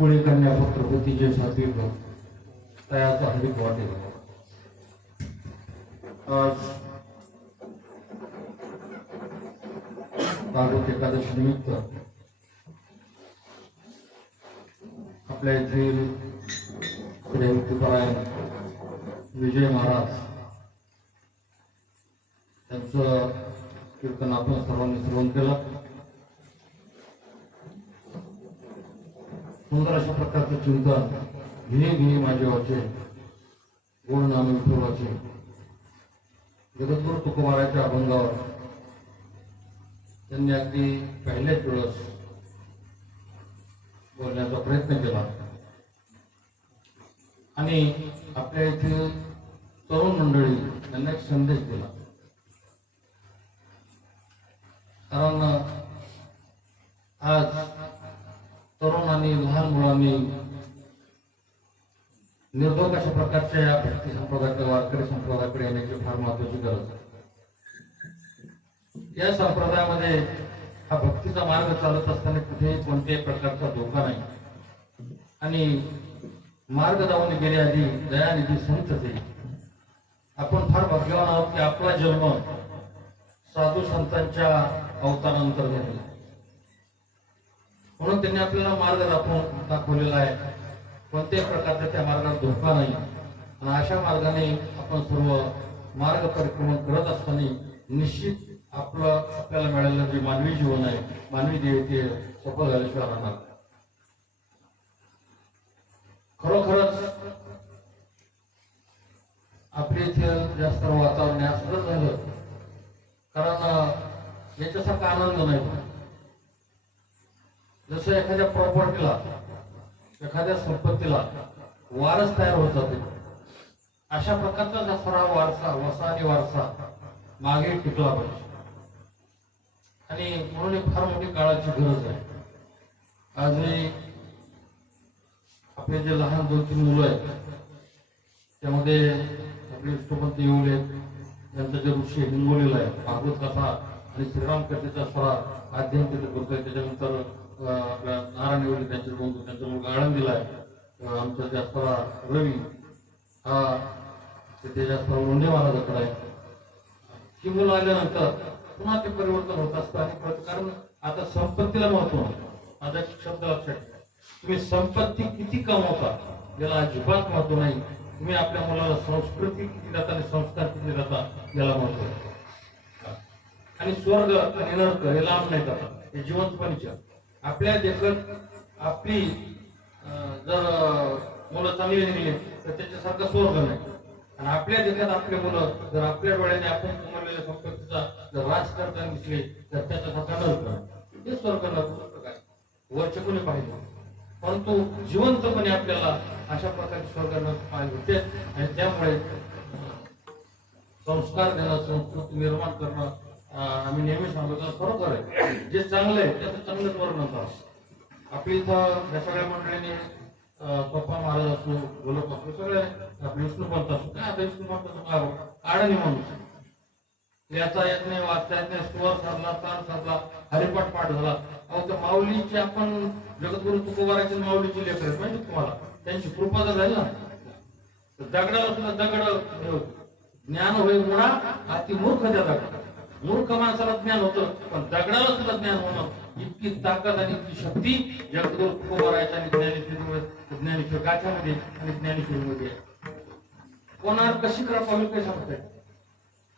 पुणे कन्या छत्रपतीचे सातवी तयाचा हरिक वाटे आज भागवत एकादशी निमित्त आपल्या येथील श्रीपरायण विजय महाराज त्यांचं कीर्तन आपण सर्वांनी श्रवण केलं. सुंदर अशा प्रकारचं चिंतन घे घे माझे वाचे गोड नाम विठोबाचे जगद्गुरु तुकोबाराच्या अभंगावर त्यांनी अगदी पहिल्याच वेळेस बोलण्याचा प्रयत्न केला आणि आपल्या येथील तरुण मंडळी यांना एक संदेश दिला. कारण आज तरुण आणि लहान मुलांनी निर्भोग अशा प्रकारच्या या भक्ती संप्रदायाकडे वारकरी संप्रदायाकडे येण्याची फार महत्वाची गरज आहे. या संप्रदायामध्ये हा भक्तीचा मार्ग चालत असताना कुठेही कोणत्याही प्रकारचा धोका नाही आणि मार्ग जाऊन गेले आधी दयानिधी संत ते. आपण फार भाग्यवान आहोत की आपला जन्म साधू संतांच्या अवतारानंतर झालेला, म्हणून त्यांनी आपल्याला मार्ग दाखवलेला आहे. कोणत्याही प्रकारचा त्या मार्गात धोका नाही आणि अशा मार्गाने आपण सर्व मार्ग परिक्रमण करत असताना निश्चित आपल्याला मिळालेलं जे मानवी जीवन आहे, मानवी ध्येय ते सफल झाल्याशिवाय राहणार. खरोखरच आपल्या इथे जास्त वातावरण असं झालं कारण याच्यासारखा आनंद नाही. जसं एखाद्या प्रॉपर्टीला एखाद्या संपत्तीला वारस तयार होत जाते, अशा प्रकारचा दसरा वारसा वसा आणि वारसा मागे टिकला पाहिजे आणि म्हणून फार मोठी काळाची गरज आहे. आजही आपले जे लहान 2-3 मुलं आहेत त्यामध्ये आपले विष्णुपंत येऊले त्यांचं जे ऋषी हिंगोलीला आहे भागवत कथा आणि श्रीराम कथेचा सरा अध्ययन तिथे करतोय. त्याच्यानंतर आपल्या नारायण येऊले त्यांचे बंधू त्यांचा मुलगा आळंदीला आहे. आमचा जास्तरा रवी हा तिथे जास्त लोंढे महाराजाकडे आहे. ही मुलं आल्यानंतर पुन्हा ते परिवर्तन होत असतं आणि कारण आता संपत्तीला महत्व नव्हतं. माझा एक शब्द लक्षात ठेवा, तुम्ही संपत्ती किती कमवता याला अजिबात महत्व नाही. तुम्ही आपल्या मुलाला संस्कृती किती देता आणि संस्कार किती देता याला महत्व आहे. आणि स्वर्ग आणि नरक हे लांब नाही जातात, हे जिवंतपणीच्या आपल्या देखत आपली जर मुलं चांगली निघली तर त्याच्यासारखा स्वर्ग नाही आणि आपल्या देखत आपले मुलं जर आपल्या डोळ्याने आपण कमवलेल्या संपत्तीचा जर राज करताना दिसले तर त्याच्यासारखा नरक नाही. हे स्वर्ग नरक काय वरचे कोणी पाहिजे, परंतु जिवंतपणे आपल्याला अशा प्रकारचे स्वर्ग नरक पाहिजे होते आणि त्यामुळे संस्कार देणं संस्कृती निर्माण करणं आम्ही नेहमी सांगतो खरोखर आहे. जे चांगलं आहे त्याचं चांगलंच वर्णन करा. आपली इथं या सगळ्या मंडळीने पप्पा महाराज असो गोलक असो सगळे आपले विष्णुपंत असो काय आता विष्णुपंत आडणी माणूस याचा येत नाही वाचता येत नाही स्वर सरला तार सरला हरिपाठ पाठ झाला. अहो त्या माऊलीची आपण जगद्गुरु तुकोबाराची माऊलीची लेकर आहेत माहिती तुम्हाला, त्यांची कृपा जर झाली ना तर दगडाला सुद्धा दगड ज्ञान होईल मुळा अति मूर्ख त्या दगड मूर्ख माणसाला ज्ञान होतं पण दगडाला सुद्धा ज्ञान होणं इतकी ताकद आणि इतकी शक्ती जगद्गुरु तुकोबाराच्या आणि ज्ञानेश्वर गाथ्यामध्ये आणि ज्ञानेश्वरीमध्ये कोणावर कशी कृपा होईल काही सांगताय.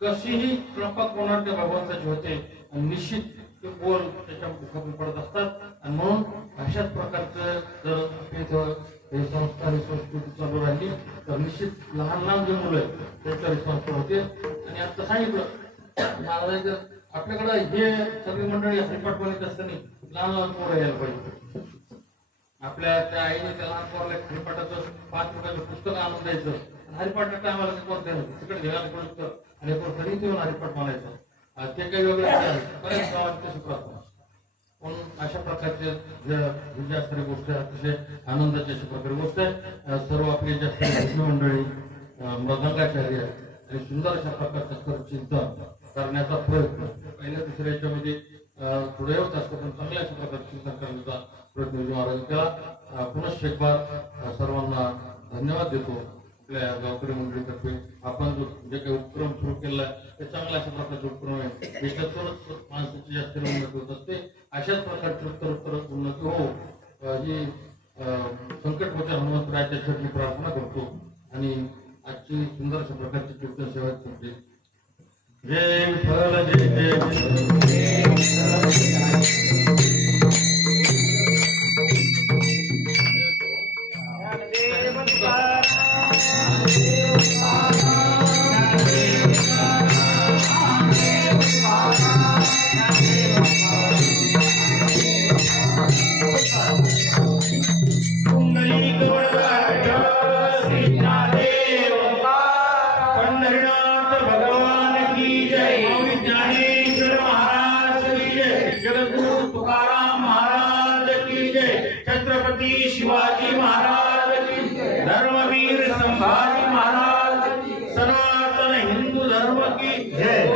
कशीही कृपा कोणावर भगवंताची होते आणि निश्चित ते बोल त्याच्या मुखातून पडत असतात आणि म्हणून अशाच प्रकारचं जर इथं हे संस्कार संस्कृती चालू राहिली तर निश्चित लहान लहान जे मुलं आहेत त्याच्यावर संस्कार होते. आणि आता सांगितलं महाराज आपल्याकडे हे सगळी मंडळी हरिपाठ बनत असताना लहान लहान पोरं यायला पाहिजे. आपल्या त्या आईने त्या लहान पोराला हरिपाठाचं 5 रुपयाचं पुस्तक आणून द्यायचं, हरिपाठाच्या टायमाला ते कोण द्यायचं तिकडे घ्यायला पुस्तक आणि कोण घरी येऊन हरिपाठ म्हणायचं. ते काही वेगळं बऱ्याच गावात ते शिकवत म्हणून अशा प्रकारचे ज्या सर्व गोष्टी अतिशय आनंदाची अशा प्रकारे गोष्ट आहे. सर्व आपली जास्त विष्णू मंडळी मृदंगाचार्य आणि सुंदर अशा प्रकारचं सर्व चिंतन करण्याचा प्रयत्न पहिल्या दुसऱ्या याच्यामध्ये थोडं होत असतं पण चांगल्या अशा प्रकारचे चिंतन करण्याचा प्रतिनिधी महाराज त्याला पुनश्च एक बार सर्वांना धन्यवाद देतो. आपल्या गावकरी मंडळीतर्फे आपण जे काही उपक्रम सुरू केला आहे ते चांगल्या अशा प्रकारचे उपक्रम आहे. याच्यातूनच माणसाची जास्त उन्नती होत असते. अशाच प्रकारची उत्तर उन्नती हो ही संकटमोचन हनुमंतरायाच्या चरणी प्रार्थना करतो आणि आजची सुंदर अशा प्रकारची कीर्तन सेवा करते. जय विठ्ठल जय जय छत्रपती शिवाजी महाराज की जय, धर्मवीर संभाजी महाराज की जय, सनातन हिंदू धर्म की जय.